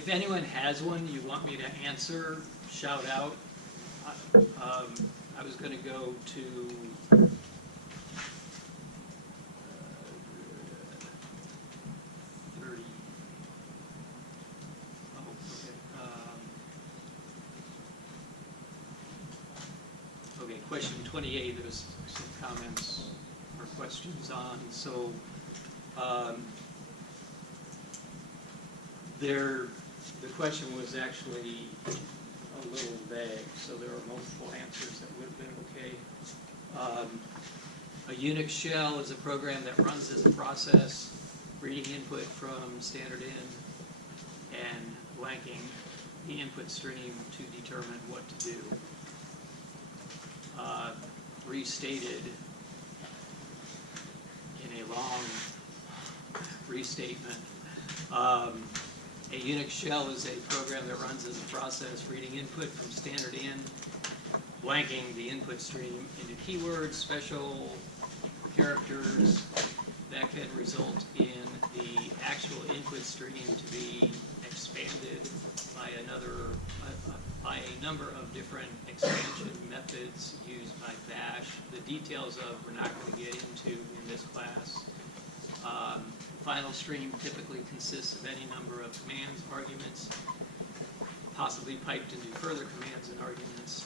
If anyone has one you want me to answer, shout out. I was going to go to 30. Oh, okay. Okay, question 28. There was some comments or questions on. So the question was actually a little vague, so there are multiple answers that would have been okay. A Unix shell is a program that runs as a process, reading input from standard in and blanking the input stream to determine what to do. Restated in a long restatement. A Unix shell is a program that runs as a process, reading input from standard in, blanking the input stream into keywords, special characters that can result in the actual input stream to be expanded by a number of different expansion methods used by Bash. The details of we're not going to get into in this class. Final stream typically consists of any number of commands, arguments, possibly piped into further commands and arguments.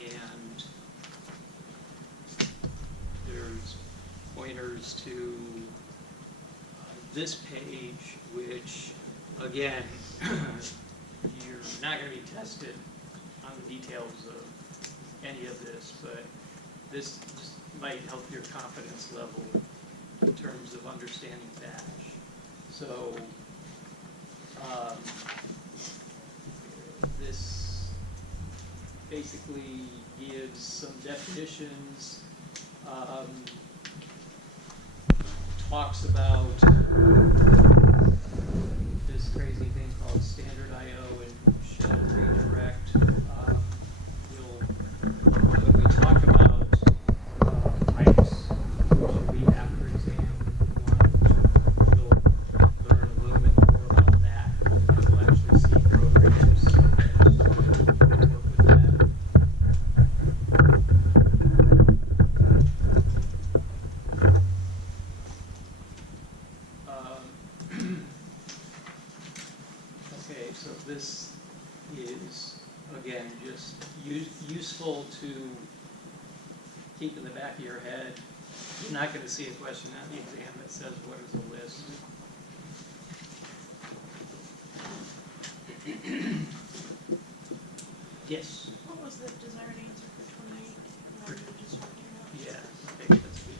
And there's pointers to this page, which, again, you're not going to be tested on the details of any of this, but this just might help your confidence level in terms of understanding Bash. So this basically gives some definitions, talks about this crazy thing called standard I/O and shell redirect. When we talk about pipes, which should be after exam, we'll learn a little bit more about that. And we'll actually see programs that work with that. Okay, so this is, again, just useful to keep in the back of your head. You're not going to see a question on the exam that says, what is a list? Yes? What was the desired answer for 28? What you were just talking about? Yeah, okay, that's good.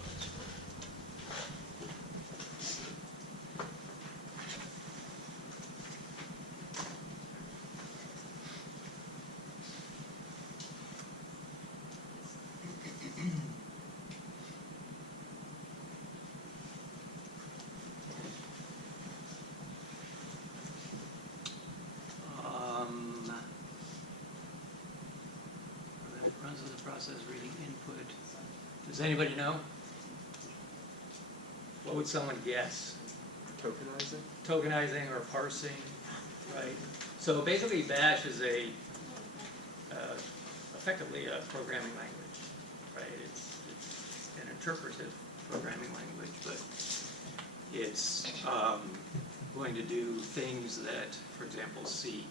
Runs as a process reading input. Does anybody know? What would someone guess? Tokenizing? Tokenizing or parsing, right? So basically Bash is effectively a programming language, right? It's an interpretive programming language, but it's going to do things that, for example, C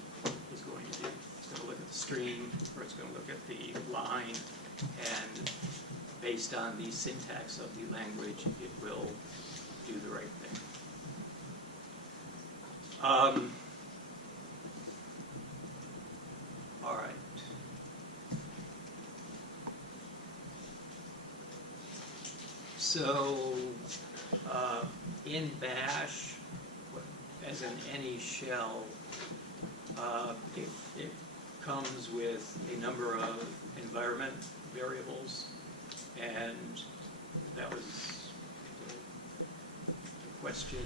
is going to do. It's going to look at the stream, or it's going to look at the line, and based on the syntax of the language, it will do the right thing. All right. So in Bash, as in any shell, it comes with a number of environment variables, and that was the question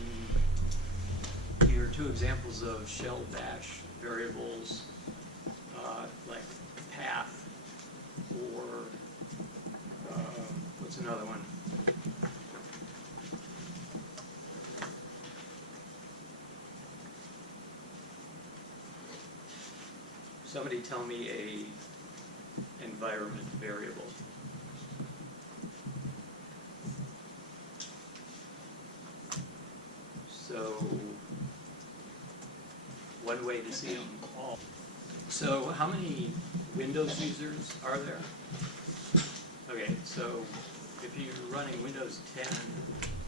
here. Two examples of shell Bash variables, like path, or what's another one? somebody tell me a environment variable. So one way to see them all. So how many Windows users are there? Okay, so if you're running Windows 10,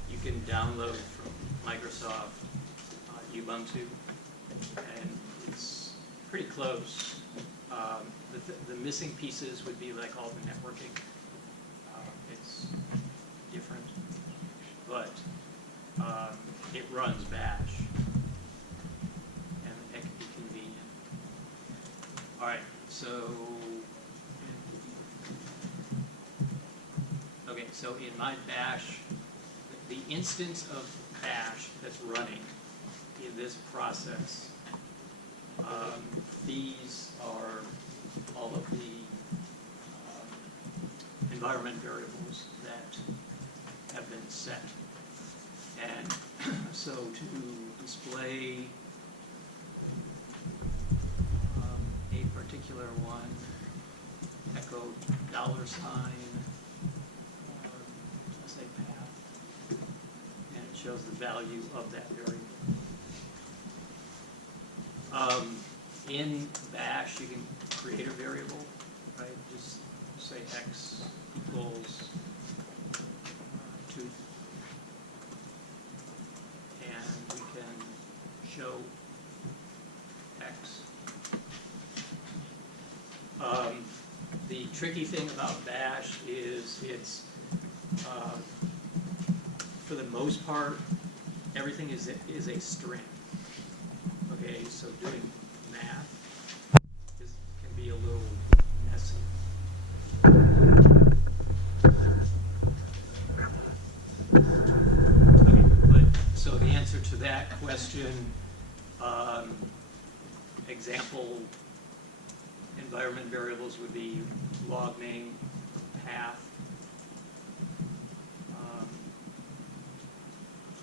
you can download from Microsoft Ubuntu, and it's pretty close. The missing pieces would be like all the networking. It's different, but it runs Bash, and it can be convenient. All right, so okay, so in my Bash, the instance of Bash that's running in this process, these are all of the environment variables that have been set. And so to display a particular one, echo $, let's say path, and it shows the value of that variable. In Bash, you can create a variable, right? Just say x equals 2, and we can show x. The tricky thing about Bash is it's, for the most part, everything is a string. Okay, so doing math can be a little messy. Okay, but so the answer to that question, example environment variables would be log name, path,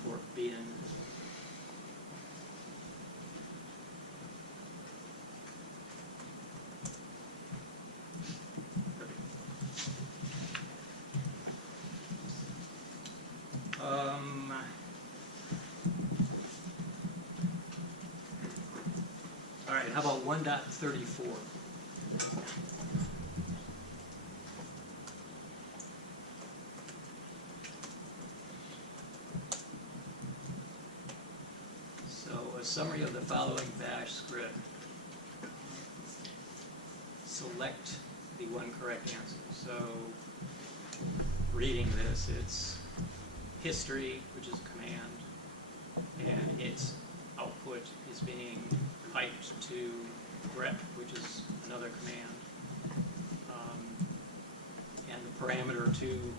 or bin. All right, how about 1.34? So a summary of the following Bash script. Select the one correct answer. So reading this, it's history, which is a command, and its output is being piped to grep, which is another command. And the parameter to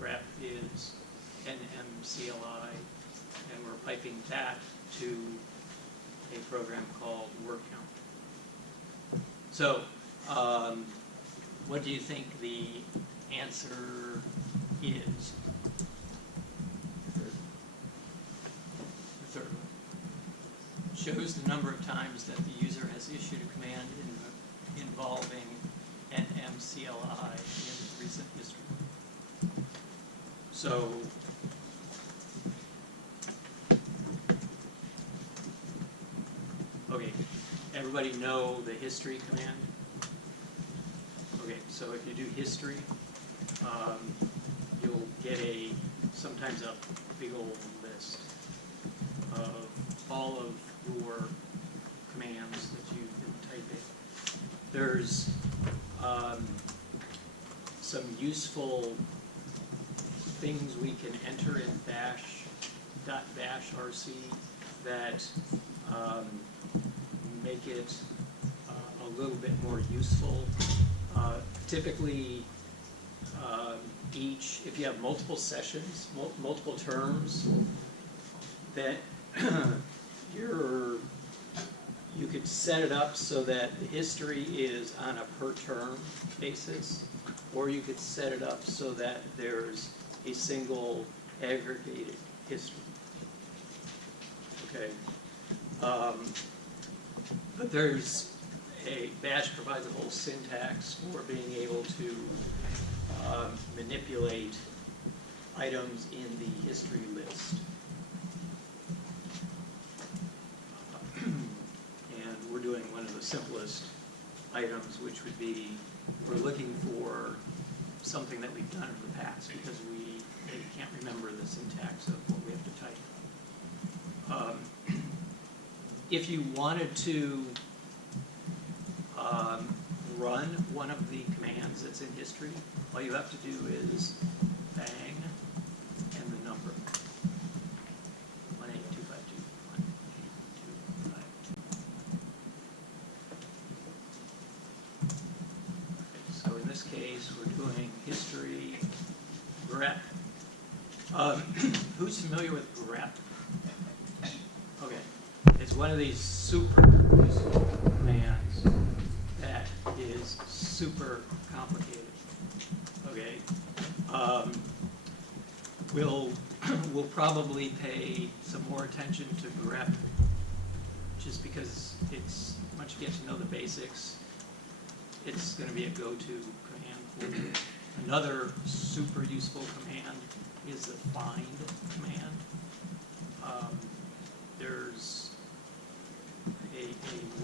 grep is nmcli, and we're piping that to a program called word count. So what do you think the answer is? The third one. Shows the number of times that the user has issued a command involving nmcli in recent history. So okay, everybody know the history command? Okay, so if you do history, you'll get sometimes a big old list of all of your commands that you've been typing. There's some useful things we can enter in bash.bashrc that make it a little bit more useful. Typically, if you have multiple sessions, multiple terms, that you could set it up so that the history is on a per term basis, or you could set it up so that there's a single aggregated history. Okay. But there's Bash provides a whole syntax for being able to manipulate items in the history list. And we're doing one of the simplest items, which would be, we're looking for something that we've done in the past because we can't remember the syntax of what we have to type. If you wanted to run one of the commands that's in history, all you have to do is bang and the number. 18252. 18252. So in this case, we're doing history grep. Who's familiar with grep? Okay, it's one of these super useful commands that is super complicated. Okay, we'll probably pay some more attention to grep just because it's once you get to know the basics, it's going to be a go-to command for you. Another super useful command is the find command. There's a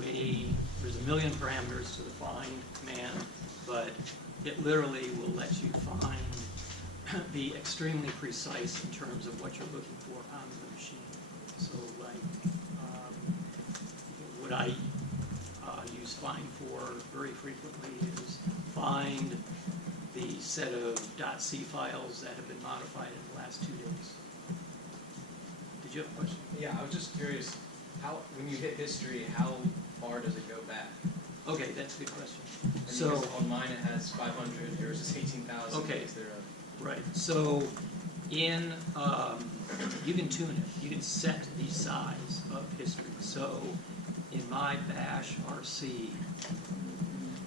way, there's a million parameters to the find command, but it literally will let you be extremely precise in terms of what you're looking for on the machine. So like, what I use find for very frequently is find the set of .c files that have been modified in the last 2 days. Did you have a question? Yeah, I was just curious, how, when you hit history, how far does it go back? Okay, that's a good question. And So because on mine it has 500, yours is 18,000. Okay. Is there a... right. So in you can tune it. You can set the size of history. So in my bash RC,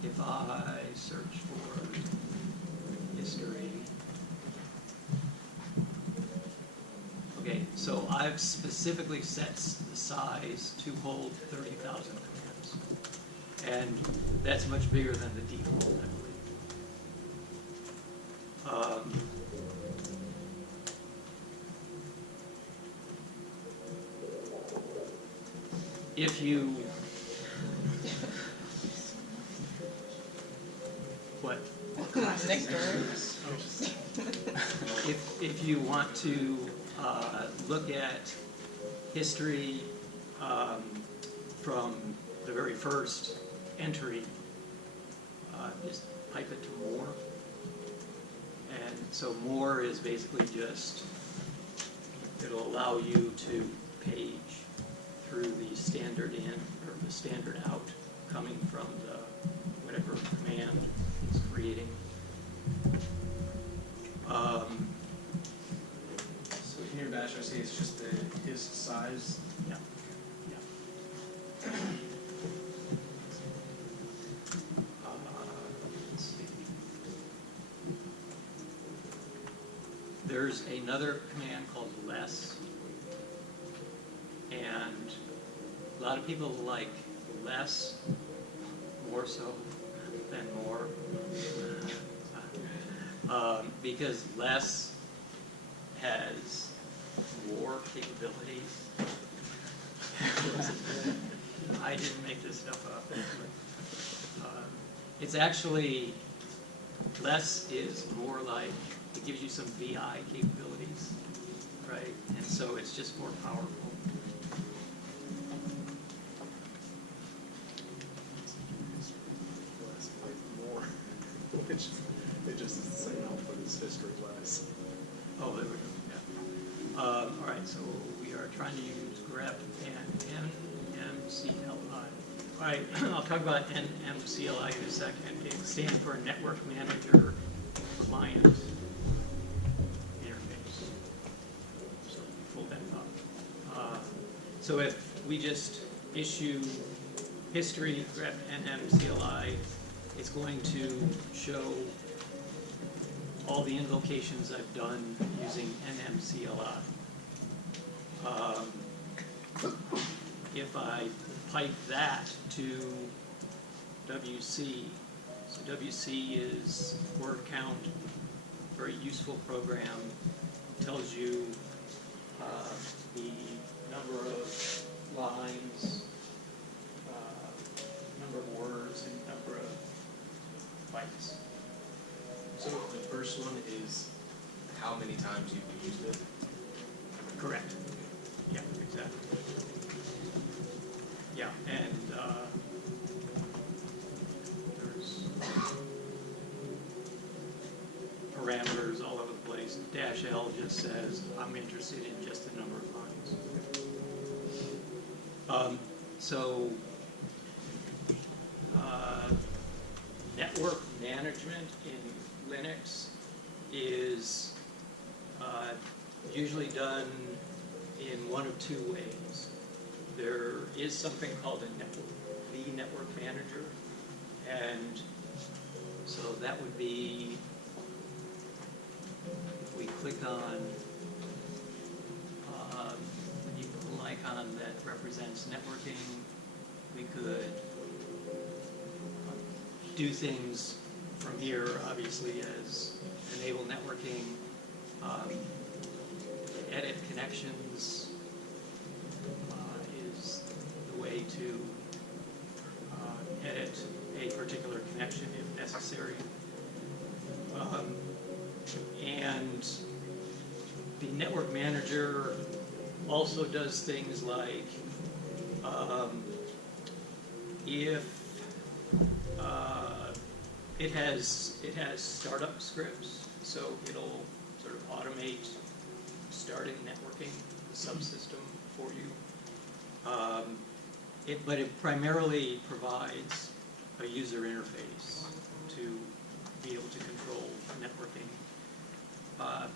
if I search for history, okay, so I've specifically set the size to hold 30,000 commands, and that's much bigger than the default, I believe. If you what? Next door. If you want to look at history from the very first entry, just pipe it to more. And so more is basically just, it'll allow you to page through the standard in or the standard out coming from the whatever command it's creating. So in your bash RC, it's just the his size? Yeah. Yeah. Let's see. There's another command called less, and a lot of people like less more so than more, because less has more capabilities. I didn't make this stuff up. It's actually, less is more like, it gives you some VI capabilities, right? And so it's just more powerful. More, which it just is the same output as history less. Oh, there we go, yeah. All right, so we are trying to use grep and NMCLI. All right, I'll talk about NMCLI in a second. It stands for Network Manager Client Interface. So pull that up. So if we just issue history grep NMCLI, it's going to show all the invocations I've done using NMCLI. If I pipe that to WC. So WC is word count, very useful program, tells you the number of lines, number of words, and number of bytes. So the first one is how many times you've used it? Correct. Yeah, exactly. Yeah, and there's parameters all over the place. Dash L just says, I'm interested in just the number of lines. So network management in Linux is usually done in one of two ways. There is something called the network manager, and so that would be, if we click on the little icon that represents networking, we could do things from here, obviously, as enable networking, edit connections is the way to edit a particular connection if necessary. And the network manager also does things like if it has startup scripts, so it'll sort of automate starting networking, the subsystem for you. But it primarily provides a user interface to be able to control networking.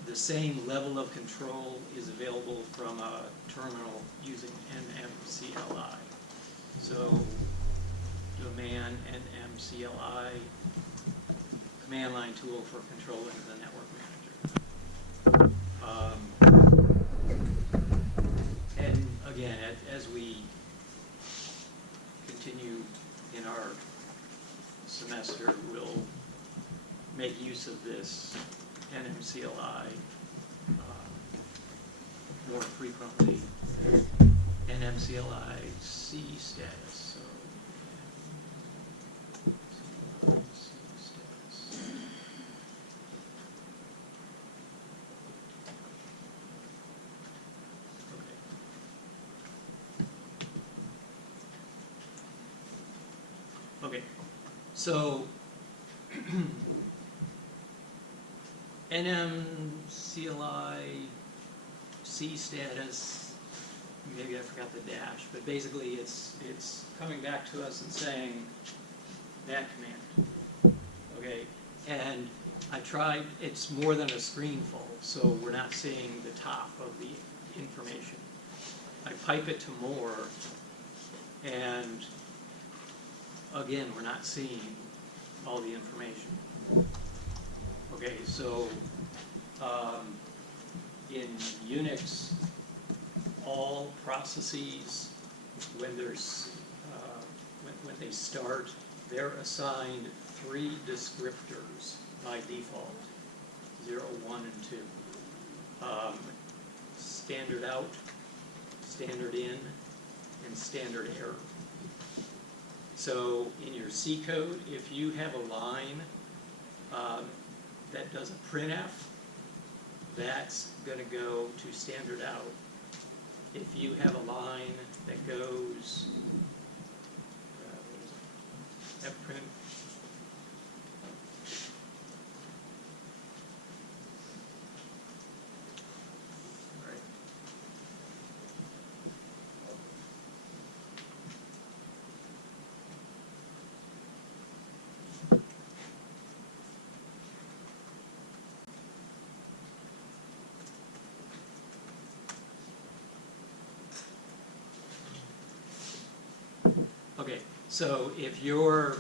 The same level of control is available from a terminal using NMCLI. So domain NMCLI, command line tool for controlling the network manager. And again, as we continue in our semester, we'll make use of this NMCLI more frequently. NMCLI C status. Okay, so NMCLI C status, maybe I forgot the dash, but basically it's coming back to us and saying that command. Okay, and I tried, it's more than a screen full, so we're not seeing the top of the information. I pipe it to more, and again, we're not seeing all the information. Okay, so in Unix, all processes, when there's when they start, they're assigned 3 descriptors by default: 0, 1, and 2. Standard out, standard in, and standard error. So in your C code, if you have a line that does a printf, that's going to go to standard out. If you have a line that goes fprint, okay, so if your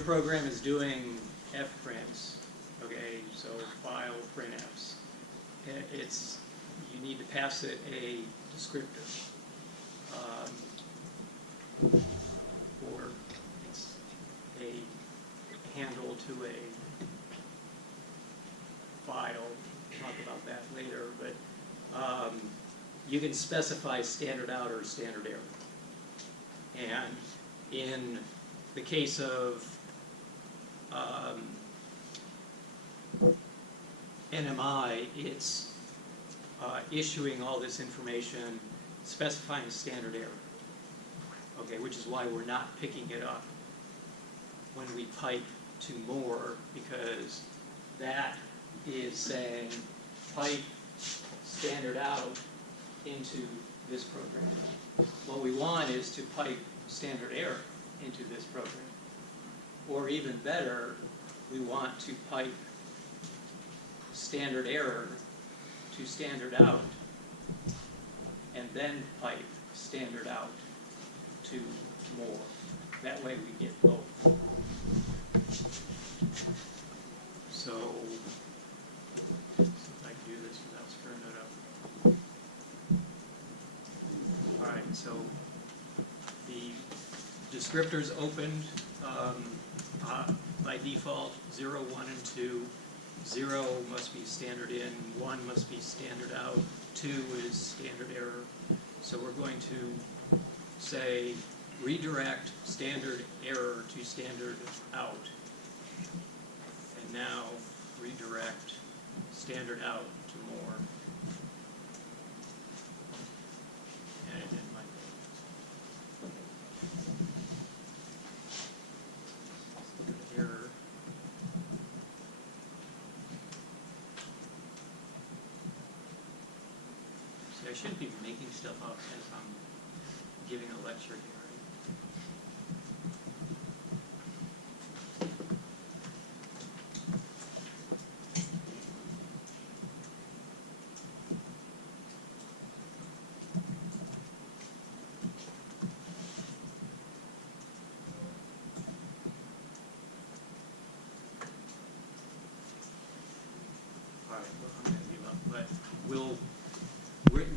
program is doing fprints, okay, so file printfs, you need to pass it a descriptor for can specify standard out or standard error. And in the case of NMI, it's issuing all this information, specifying standard error. Okay, which is why we're not picking it up when we pipe to more, because that is saying pipe standard out into this program. What we want is to pipe standard error into this program. Or even better, we want to pipe standard error to standard out, and then pipe standard out to more. That way we get both. So, see if I can do this without screwing it up. All right, so the descriptors opened by default 0, 1, and 2. 0 must be standard in, 1 must be standard out, 2 is standard error. So we're going to say redirect standard error to standard out. And now redirect standard out to more. And it didn't like that. Error. See, I shouldn't be making stuff up as I'm giving a lecture here.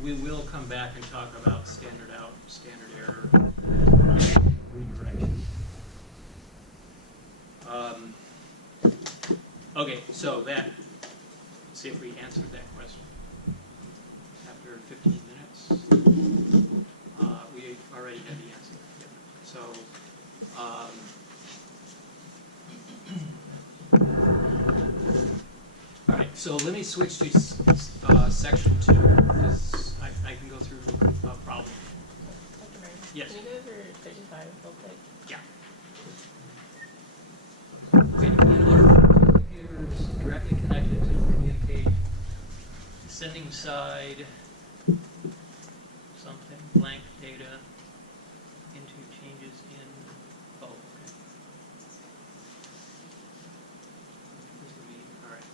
We will come back and talk about standard out, standard error, and redirection. Okay, so that, let's see if we answered that question. After 15 minutes, we already had the answer. So, all right, so let me switch to section 2, because I can go through a problem. Yes? Can you go over 35 real quick? Yeah. Okay, in order for computers directly connected to communicate, sending side something, blank data into changes in, oh, okay. This would be, all right.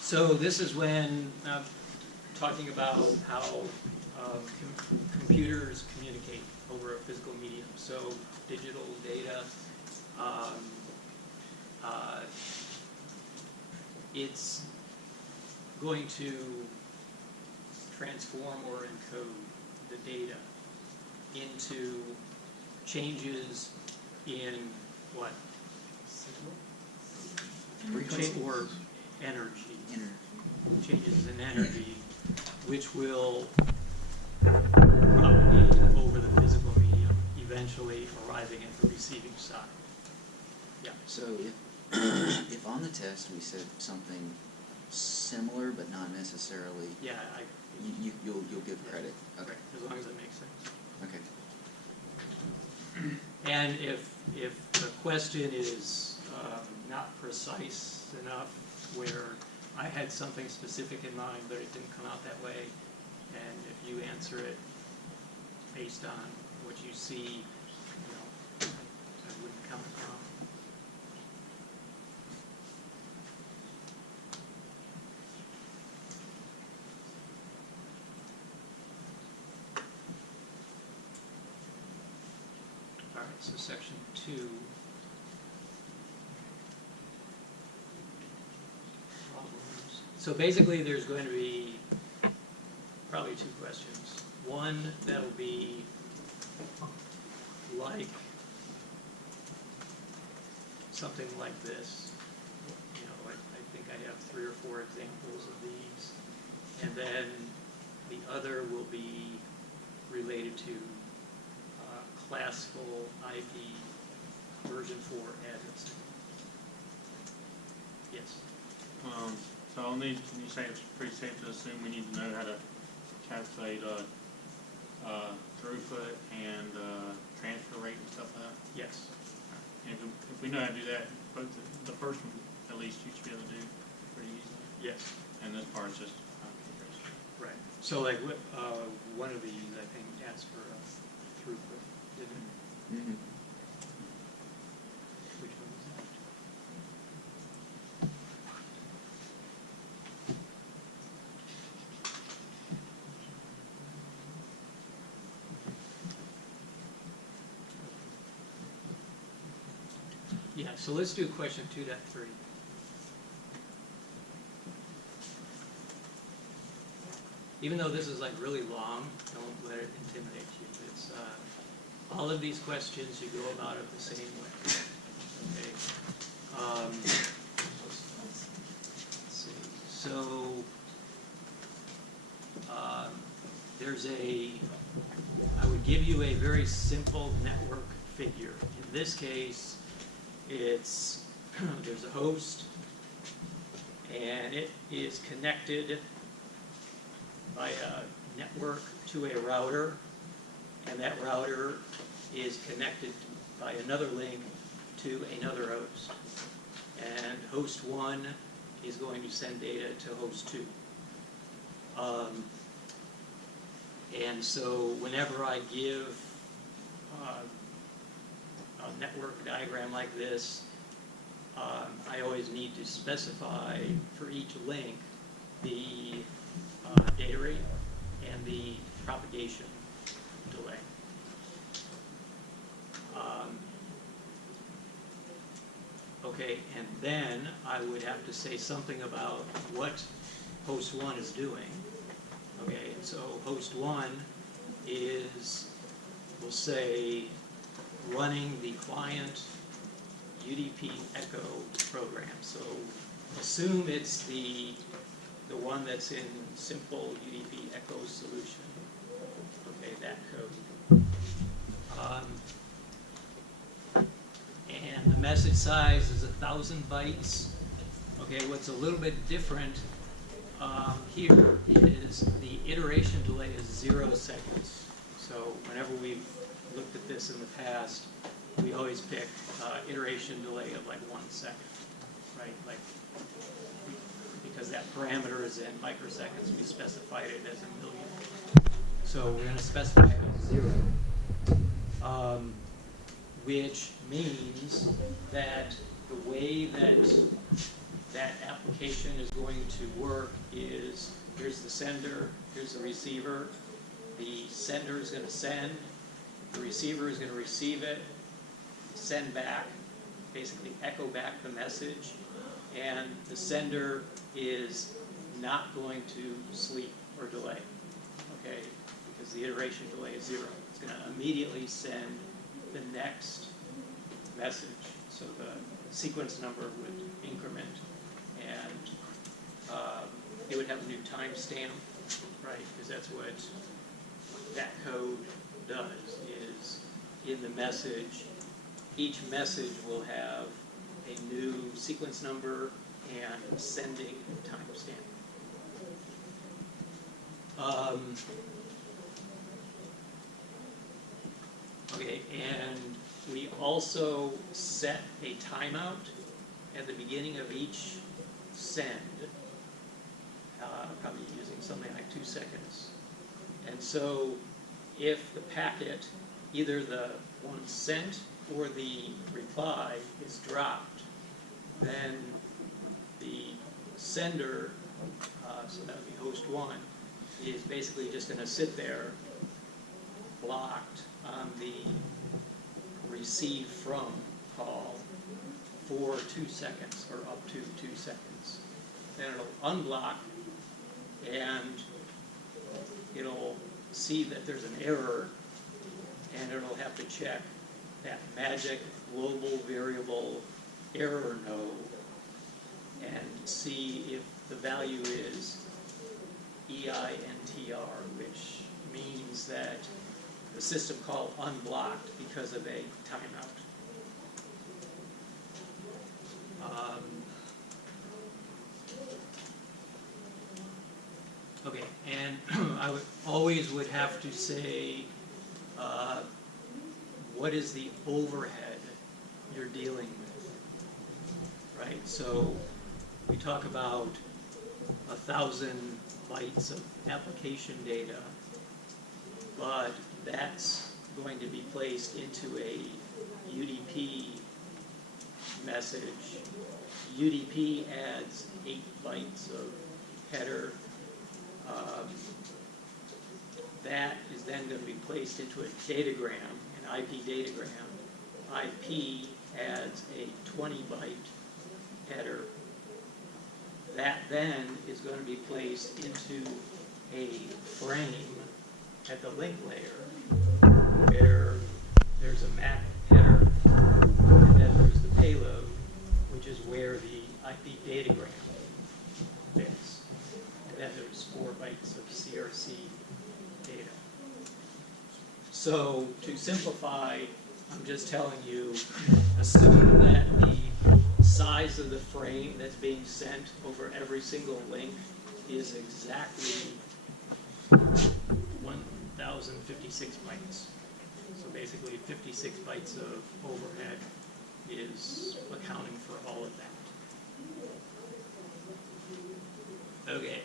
So this is when talking about how computers communicate over a physical medium. So digital data, it's going to transform or encode the data into changes in what? Or energy. Changes in energy, which will propagate over the physical medium, eventually arriving at the receiving side. Yeah. So if on the test we said something similar but not necessarily, Yeah, you'll give credit. Okay. as long as it makes sense. Okay. And if the question is not precise enough, where I had something specific in mind, but it didn't come out that way, and if you answer it based on what you see, I wouldn't count it wrong. All right, so section 2. So basically, there's going to be probably 2 questions. One that'll be like something like this, 4 examples of these. And then the other will be related to classical IP version 4 addressing. Yes. So on these, can you say it's pretty safe to assume we need to know how to calculate throughput and transfer rate and stuff like that? Yes. And if we know how to do that, both the first one at least you should be able to do pretty easily. Yes. And this part's just configuration. Right. So like one of these, I think, asked for a throughput, didn't it? Mm-hmm. Which one was that? Yeah, so let's do question 2.3. Even though this is like really long, don't let it intimidate you. It's all of these questions, you go about it the same way. Okay. Let's see. So there's I would give you a very simple network figure. In this case, it's there's a host, and it is connected by a network to a router, and that router is connected by another link to another host. And host 1 is going to send data to host 2. And so whenever I give a network diagram like this, I always need to specify for each link the data rate and the propagation delay. Okay, and then I would have to say something about what host 1 is doing. Okay, and so host 1 is, we'll say, running the client UDP echo program. So assume it's the one that's in simple UDP echo solution. Okay, that code. And the message size is 1,000 bytes. Okay, what's a little bit different here is the iteration delay is 0 seconds. So whenever we've looked at this in the past, we always pick iteration delay of like 1 second, right? Like, because that parameter is in microseconds, we specified it as 1,000,000. So we're going to specify it as 0, which means that the way that that application is going to work is here's the sender, here's the receiver. The sender is going to send, the receiver is going to receive it, send back, basically echo back the message, and the sender is not going to sleep or delay, okay, because the iteration delay is 0. It's going to immediately send the next message. So the sequence number would increment, and it would have a new timestamp, right, because that's what that code does, is in the message, each message will have a new sequence number and sending timestamp. Okay, and we also set a timeout at the beginning of each send, probably using something like 2 seconds. And so if the packet, either the one sent or the reply is dropped, then the sender, so that would be host 1, is basically just going to sit there blocked on the receive from call for 2 seconds or up to 2 seconds. Then it'll unblock and it'll see that there's an error, and it'll have to check that magic global variable error no and see if the value is EINTR, which means that the system call unblocked because of a timeout. Okay, and I would have to say, what is the overhead you're dealing with, right? So we talk about 1,000 bytes of application data, but that's going to be placed into a UDP message. UDP adds 8 bytes of header. That is then going to be placed into a datagram, an IP datagram. IP adds a 20-byte header. That then is going to be placed into a frame at the link layer where there's a MAC header, and then there's the payload, which is where the IP datagram fits. And then there's 4 bytes of CRC data. So to simplify, I'm just telling you, assume that the size of the frame that's being sent over every single link is exactly 1,056 bytes. So basically 56 bytes of overhead is accounting for all of that. Okay.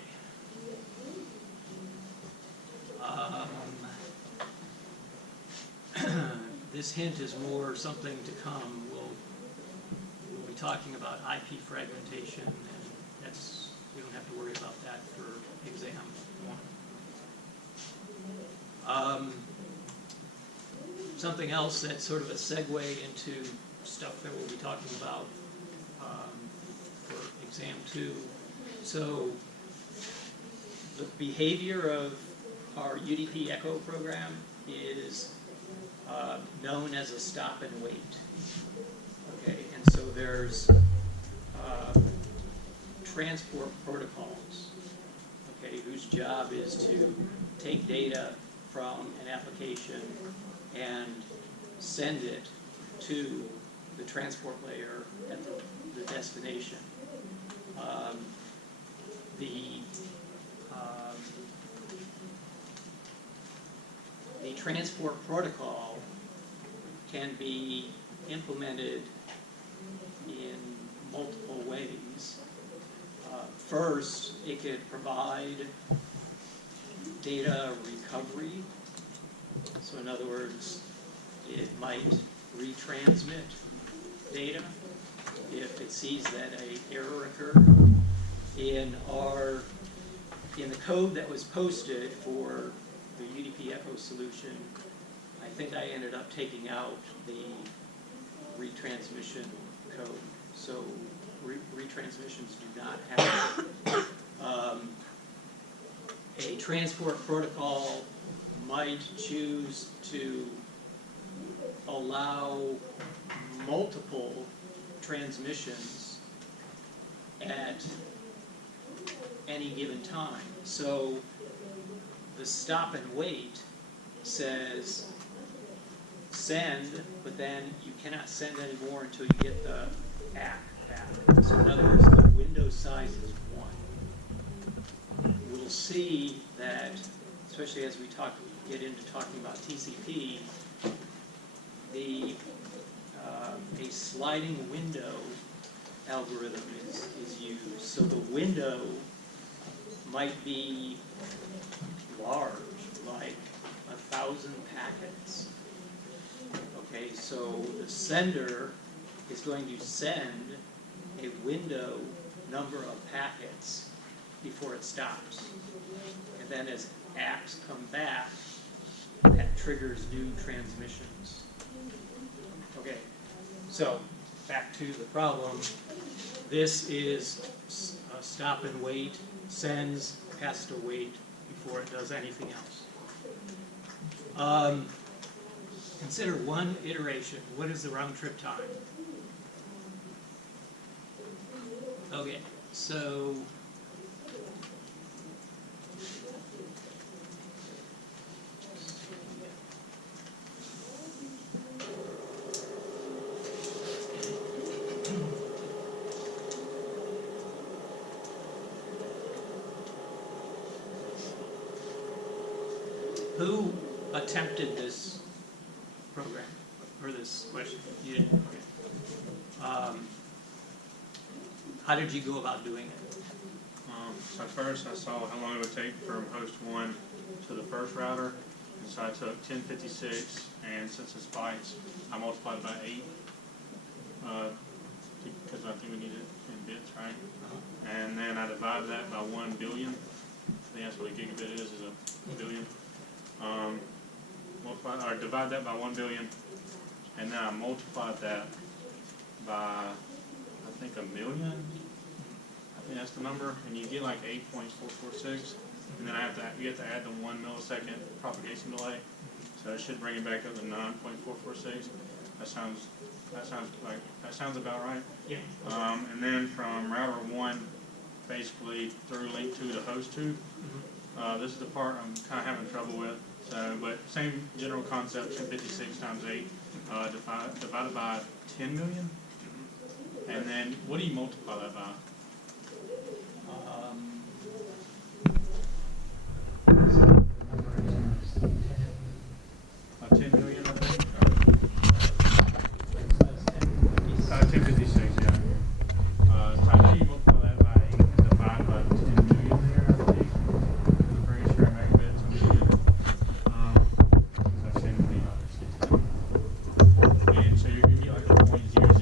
This hint is more something to come. We'll be talking about IP fragmentation, and we don't have to worry about that for exam 1. Something else that's sort of a segue into stuff that we'll be talking about for exam 2. So the behavior of our UDP echo program is known as a stop and wait. Okay, and so there's transport protocols, okay, whose job is to take data from an application and send it to the transport layer at the destination. The transport protocol can be implemented in multiple ways. First, it could provide data recovery. So in other words, it might retransmit data if it sees that an error occurred. In the code that was posted for the UDP Echo solution, I think I ended up taking out the retransmission code. So retransmissions do not happen. A transport protocol might choose to allow multiple transmissions at any given time. So the stop and wait says send, but then you cannot send anymore until you get the ACK back. So in other words, the window size is 1. We'll see that, especially as we get into talking about TCP, a sliding window algorithm is used. So the window might be large, like 1,000 packets. Okay, so the sender is going to send a window number of packets before it stops. And then as ACKs come back, that triggers new transmissions. Okay, so back to the problem. This is a stop and wait, sends, has to wait before it does anything else. Consider one iteration. What is the round trip time? Okay, so. Who attempted this program, or this question? You didn't, okay. How did you go about doing it? So first I saw how long it would take from host 1 to the first router, and so I took 1056, and since it's bytes, I multiplied it by 8, because I think we need it in bits, right? And then I divided that by 1 billion. I think that's what a gigabit is a billion. Divide that by 1 billion, and then I multiplied that by, I think, 1 million. I think that's the number, and you get like 8.446, and then you have to add the 1 millisecond propagation delay, so it should bring it back up to 9.446. That sounds about right. Yeah. And then from router 1, basically through link 2 to host 2. This is the part I'm kind of having trouble with. So, but same general concept: 1056 times 8 divided by 10 million. And then what do you multiply that by? 10 million, I think. 1056, yeah. So you multiply that by 8 and divide by 10 million there, I think. I'm pretty sure megabits a million. So 10 million. And so you're going to get like a 0.0088.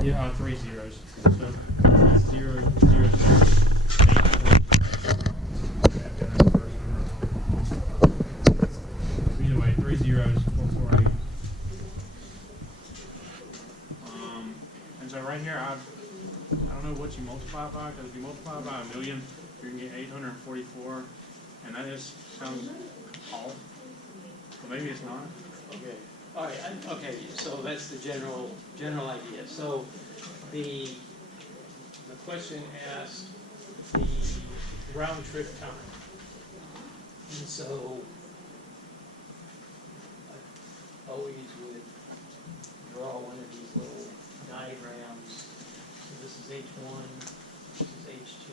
Yeah, 3 zeros. So 0, 0, 0, 8. Either way, 3 zeros, 448. And so right here, I don't know what you multiply by, because if you multiply by 1 million, you're gonna get 844, and that just sounds off. Well, maybe it's not. Okay. All right. Okay. So that's the general idea. So the question asked the round trip time, and so I always would draw one of these little diagrams. So this is H1, this is H2,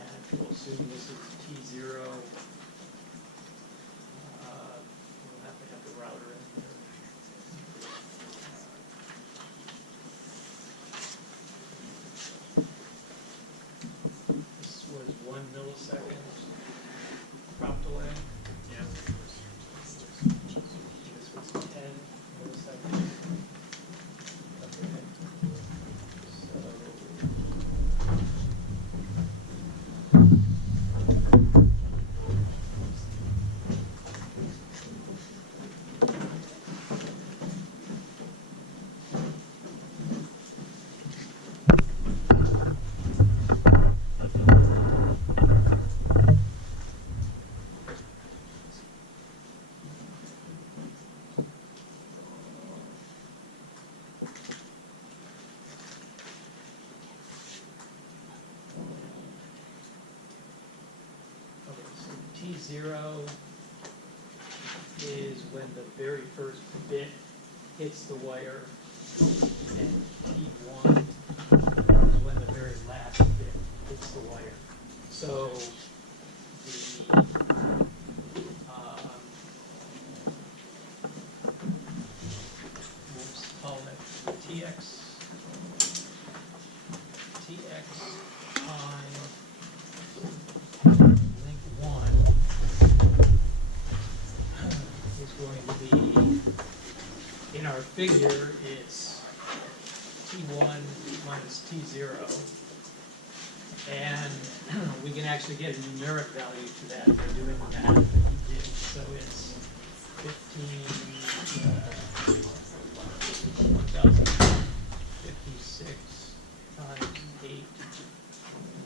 and we'll assume this is T0. We'll have to have the router in here. This was 1 millisecond prop delay. Yeah. This was 10 milliseconds. Okay. T0 is when the very first bit hits the wire, and T1 is when the very last bit hits the wire. So the we'll call it TX time link 1 is going to be, in our figure, it's T1 minus T0. And we can actually get a numeric value to that by doing the math that you did. So it's 15, 15 56 times 8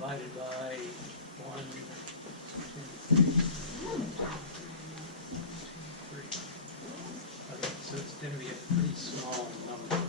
divided by 1, 2, 3. Okay, so it's going to be a pretty small number.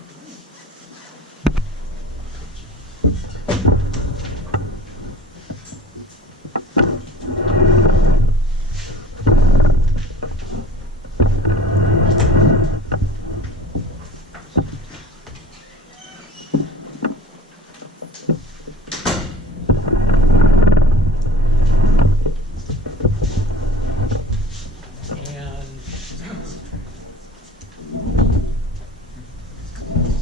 And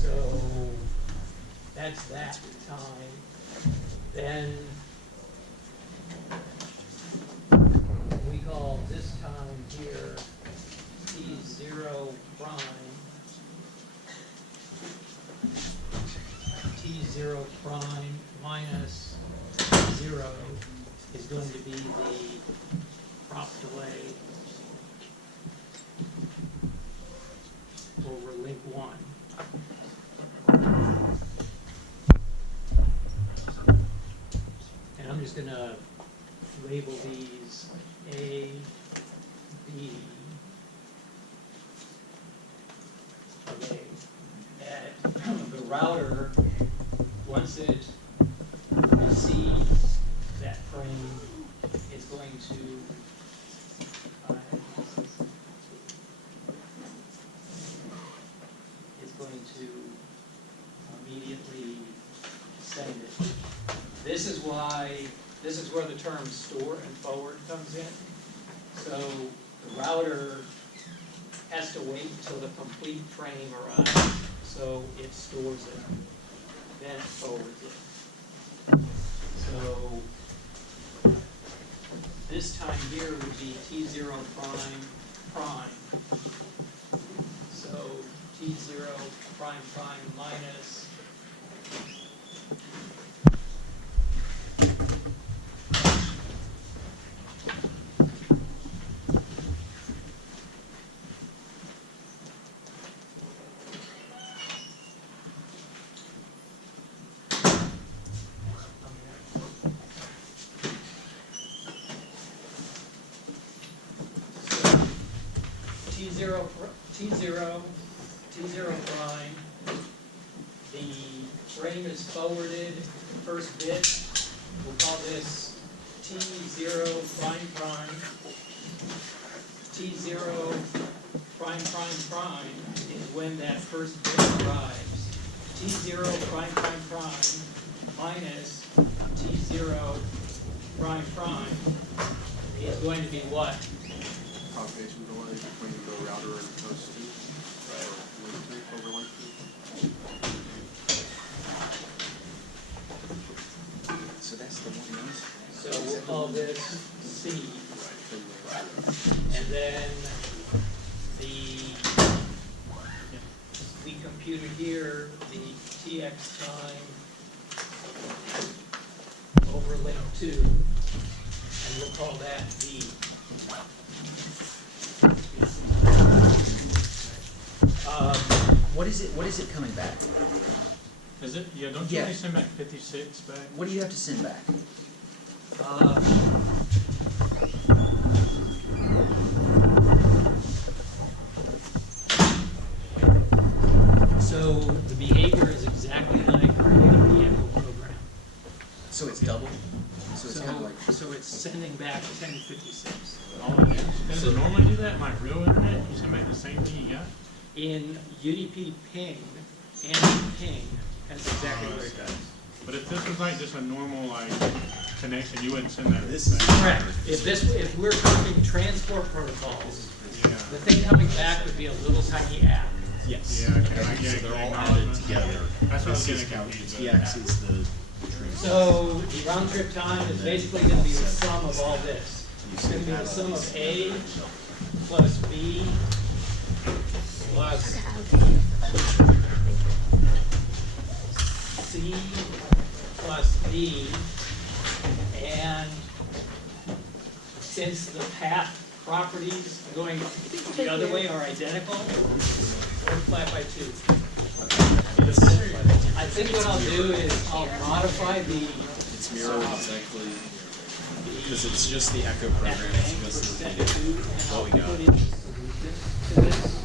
so that's that time. Then we call this time here T0 prime. T0 prime minus 0 is going to be the prop delay over link 1. And I'm just going to label these A, B. Okay. And the router, once it receives that frame, is going to immediately send it. This is where the term store and forward comes in. So the router has to wait until the complete frame arrives, so it stores it, then it forwards it. So this time here would be T0 prime prime. So T0 prime prime minus T0 prime, the frame is forwarded, first bit, we'll call this T0 prime prime. T0 prime prime prime is when that first bit arrives. T0 prime prime prime minus T0 prime prime is going to be what? Propagation delay between the router and host 2, link 2 over link 2. So that's the one. So we'll call this C. And then we computed here the TX time over link 2, and we'll call that D. What is it coming back? Is it? Yeah, don't you Yeah. only send back 56 back? What do you have to send back? So the behavior is exactly like creating the echo program. So it's double? So it's kind of like, So it's sending back 1056. Oh, yeah. Does it normally do that in like real internet? You send back the same thing you got? In UDP ping and ping, that's exactly what it does. But if this was like just a normal like connection, you wouldn't send that. This is Correct. If we're talking transport protocols, Yeah. the thing coming back would be a little tiny app. Yes. Yeah, okay, I get So it. they're all Acknowledgement. added together. That's what I was This is getting how confused. TX is the tree. So the round trip time is basically going to be the sum of all this. It's going to be the sum of A plus B plus C plus D, and since the path properties going the other way are identical, multiply by 2. I think what I'll do is I'll modify the. It's mirrored exactly, because it's just the echo program, it's just repeating what we got. To this.